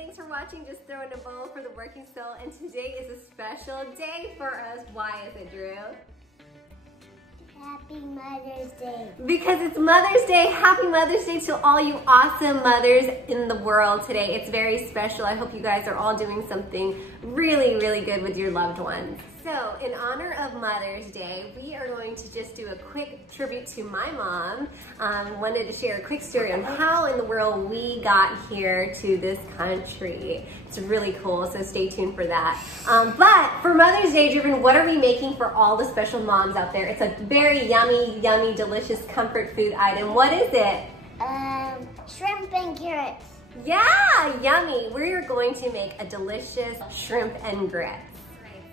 thanks for watching Just Throw in a Bowl for the Working Soul, and today is a special day for us. Why is it, Drew? Happy Mother's Day. Because it's Mother's Day. Happy Mother's Day to all you awesome mothers in the world today. It's very special. I hope you guys are all doing something really, really good with your loved ones. So, in honor of Mother's Day, we are going to just do a quick tribute to my mom. Wanted to share a quick story on how in the world we got here to this country. It's really cool, so stay tuned for that. But for Mother's Day, Driven, what are we making for all the special moms out there? It's a very yummy, yummy, delicious comfort food item. What is it? Shrimp and carrots. Yeah, yummy. We're going to make a delicious shrimp and grits.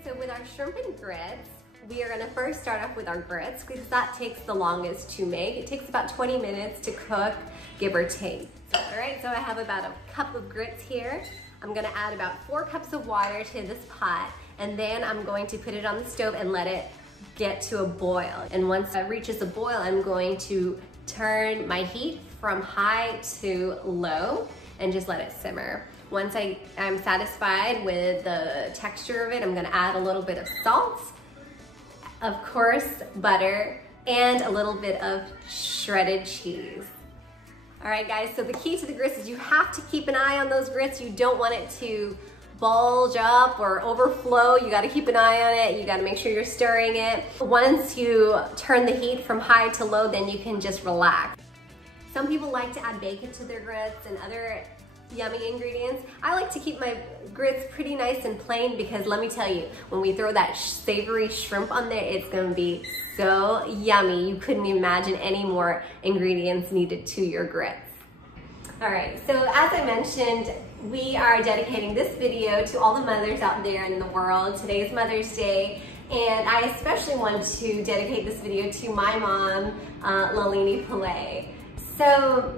So with our shrimp and grits, we are gonna first start off with our grits because that takes the longest to make. It takes about 20 minutes to cook, give or take. All right, so I have about a cup of grits here. I'm gonna add about 4 cups of water to this pot, and then I'm going to put it on the stove and let it get to a boil. And once it reaches a boil, I'm going to turn my heat from high to low and just let it simmer. Once I'm satisfied with the texture of it, I'm gonna add a little bit of salt, of course, butter, and a little bit of shredded cheese. All right, guys, so the key to the grits is you have to keep an eye on those grits. You don't want it to bulge up or overflow. You gotta keep an eye on it. You gotta make sure you're stirring it. Once you turn the heat from high to low, then you can just relax. Some people like to add bacon to their grits and other yummy ingredients. I like to keep my grits pretty nice and plain because let me tell you, when we throw that savory shrimp on there, it's gonna be so yummy. You couldn't imagine any more ingredients needed to your grits. All right, so as I mentioned, we are dedicating this video to all the mothers out there in the world. Today is Mother's Day, and I especially want to dedicate this video to my mom, Lalini Pillay. So,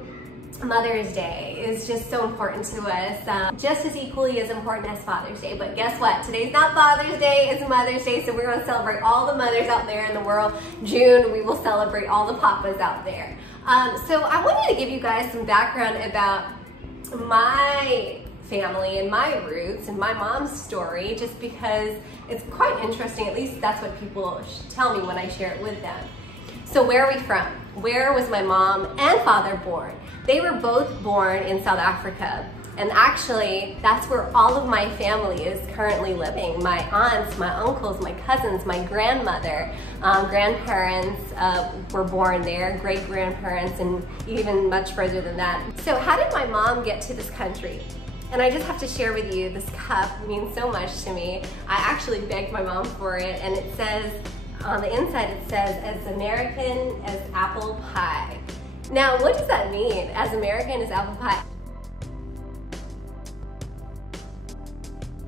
Mother's Day is just so important to us, just as equally as important as Father's Day. But guess what? Today's not Father's Day, it's Mother's Day, so we're going to celebrate all the mothers out there in the world. June, we will celebrate all the papas out there. So I wanted to give you guys some background about my family and my roots and my mom's story, just because it's quite interesting. At least that's what people tell me when I share it with them. So where are we from? Where was my mom and father born? They were both born in South Africa. And actually, that's where all of my family is currently living. My aunts, my uncles, my cousins, my grandmother, grandparents were born there, great-grandparents, and even much further than that. So how did my mom get to this country? And I just have to share with you, this cup means so much to me. I actually begged my mom for it, and it says, on the inside it says, as American as apple pie. Now, what does that mean, as American as apple pie?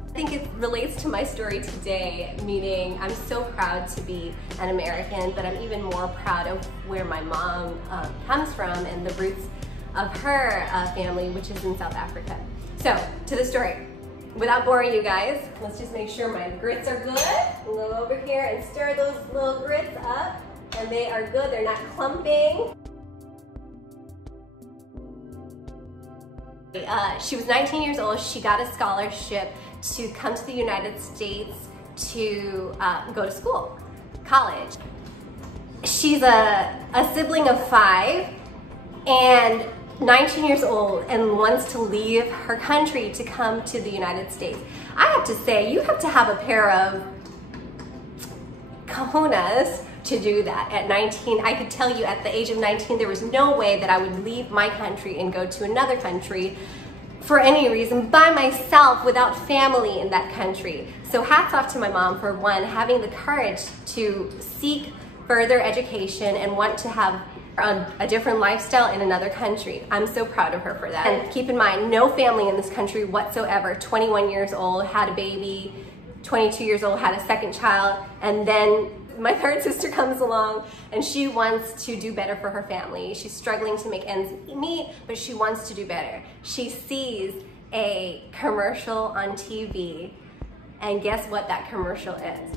I think it relates to my story today, meaning I'm so proud to be an American, but I'm even more proud of where my mom comes from and the roots of her family, which is in South Africa. So, to the story. Without boring you guys, let's just make sure my grits are good. We'll go over here and stir those little grits up, and they are good, they're not clumping. She was 19 years old. She got a scholarship to come to the United States to go to school, college. She's a sibling of 5 and 19 years old and wants to leave her country to come to the United States. I have to say, you have to have a pair of cojones to do that. At 19, I could tell you at the age of 19, there was no way that I would leave my country and go to another country for any reason by myself without family in that country. So hats off to my mom for one, having the courage to seek further education and want to have a different lifestyle in another country. I'm so proud of her for that. And keep in mind, no family in this country whatsoever. 21 years old, had a baby, 22 years old, had a second child, and then my third sister comes along and she wants to do better for her family. She's struggling to make ends meet, but she wants to do better. She sees a commercial on TV, and guess what that commercial is?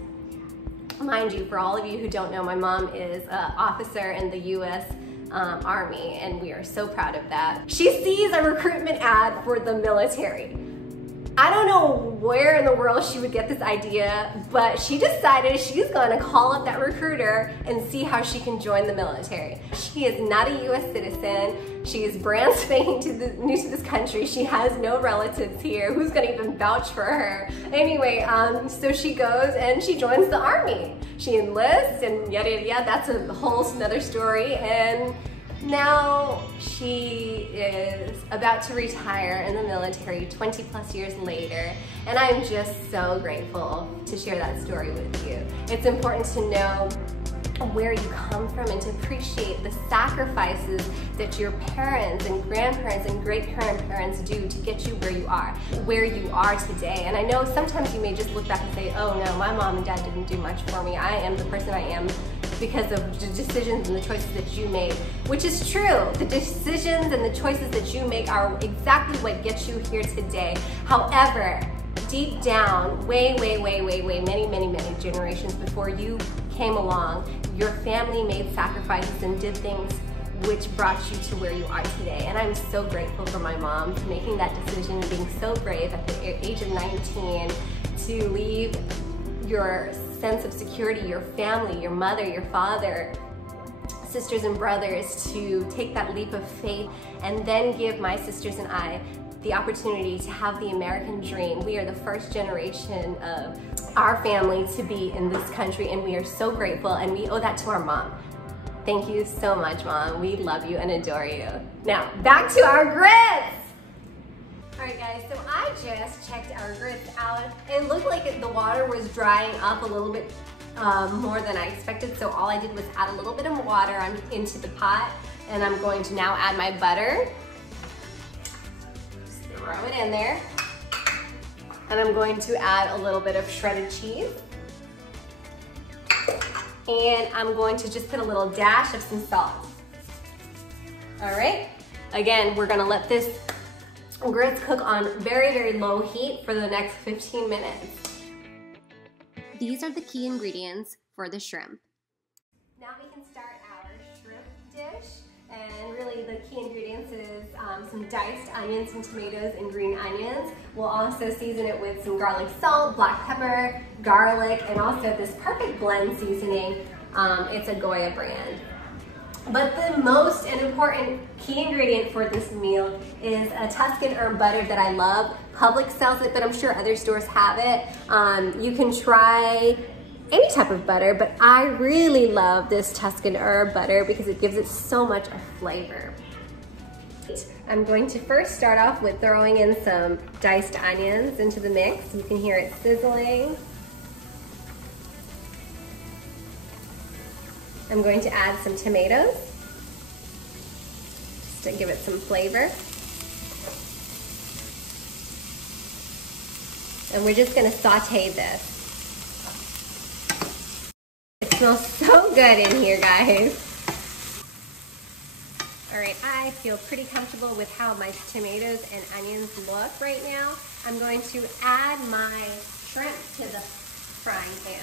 Mind you, for all of you who don't know, my mom is an officer in the U.S. Army, and we are so proud of that. She sees a recruitment ad for the military. I don't know where in the world she would get this idea, but she decided she's gonna call up that recruiter and see how she can join the military. She is not a US citizen. She is brand spanking new to this country. She has no relatives here. Who's gonna even vouch for her? Anyway, so she goes and she joins the army. She enlists and yada yada yada. That's a whole another story. And now she is about to retire in the military 20 plus years later, and I'm just so grateful to share that story with you. It's important to know where you come from and to appreciate the sacrifices that your parents and grandparents and great-grandparents do to get you where you are today. And I know sometimes you may just look back and say, oh no, my mom and dad didn't do much for me. I am the person I am because of the decisions and the choices that you made, which is true. The decisions and the choices that you make are exactly what gets you here today. However, deep down, way, many generations before you came along, your family made sacrifices and did things which brought you to where you are today. And I'm so grateful for my mom for making that decision and being so brave at the age of 19 to leave your sense of security, your family, your mother, your father, sisters and brothers, to take that leap of faith and then give my sisters and I the opportunity to have the American dream. We are the first generation of our family to be in this country, and we are so grateful, and we owe that to our mom. Thank you so much, Mom. We love you and adore you. Now, back to our grits! All right, guys, so I just checked our grits out. It looked like the water was drying up a little bit more than I expected, so all I did was add a little bit of water into the pot, and I'm going to now add my butter. Just throw it in there. And I'm going to add a little bit of shredded cheese. And I'm going to just put a little dash of some salt. All right, again, we're gonna let this grits cook on very low heat for the next 15 minutes. These are the key ingredients for the shrimp. Now we can start our shrimp dish. And really the key ingredients is some diced onions, some tomatoes, and green onions. We'll also season it with some garlic salt, black pepper, garlic, and also this perfect blend seasoning. It's a GOYA brand. But the most and important key ingredient for this meal is a Tuscan herb butter that I love. Publix sells it, but I'm sure other stores have it. You can try any type of butter, but I really love this Tuscan herb butter because it gives it so much of flavor. I'm going to first start off with throwing in some diced onions into the mix. You can hear it sizzling. I'm going to add some tomatoes just to give it some flavor. And we're just gonna saute this. It smells so good in here, guys. All right, I feel pretty comfortable with how my tomatoes and onions look right now. I'm going to add my shrimp to the frying pan.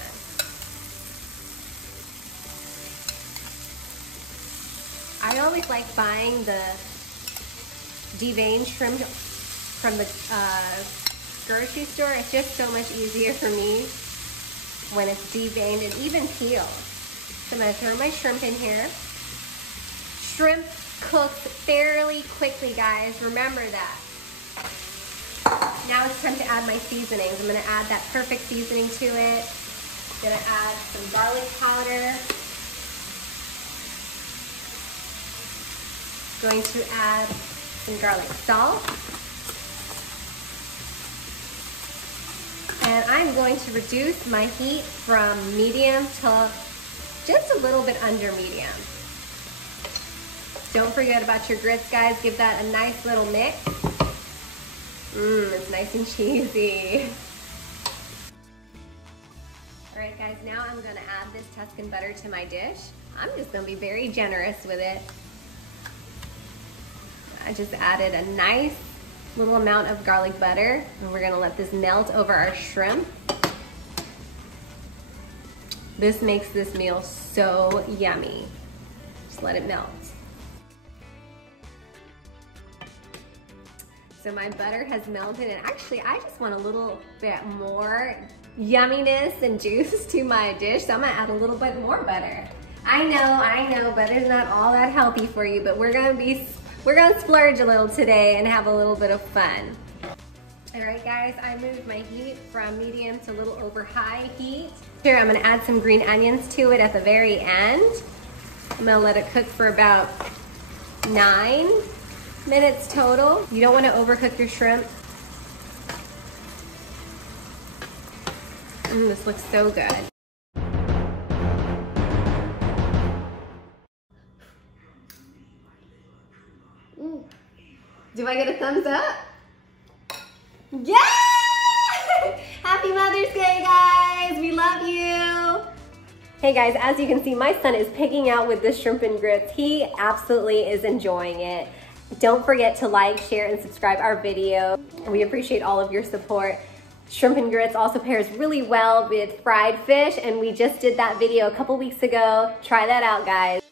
I always like buying the deveined shrimp from the grocery store. It's just so much easier for me when it's deveined and even peeled. So I'm gonna throw my shrimp in here. Shrimp cooks fairly quickly, guys. Remember that. Now it's time to add my seasonings. I'm gonna add that perfect seasoning to it. Gonna add some garlic powder. Going to add some garlic salt. And I'm going to reduce my heat from medium to just a little bit under medium. Don't forget about your grits, guys. Give that a nice little mix. It's nice and cheesy. All right, guys, now I'm gonna add this Tuscan butter to my dish. I'm just gonna be very generous with it. I just added a nice little amount of garlic butter, and we're gonna let this melt over our shrimp. This makes this meal so yummy. Just let it melt. So my butter has melted, and actually I just want a little bit more yumminess and juice to my dish, so I'm gonna add a little bit more butter. I know, butter's not all that healthy for you, but we're gonna splurge a little today and have a little bit of fun. All right guys, I moved my heat from medium to a little over high heat. Here, I'm gonna add some green onions to it at the very end. I'm gonna let it cook for about 9 minutes total. You don't wanna overcook your shrimp. This looks so good. Do I get a thumbs up? Yeah! Happy Mother's Day, guys! We love you! Hey guys, as you can see, my son is pigging out with this shrimp and grits. He absolutely is enjoying it. Don't forget to like, share, and subscribe our video. We appreciate all of your support. Shrimp and grits also pairs really well with fried fish, and we just did that video a couple weeks ago. Try that out, guys.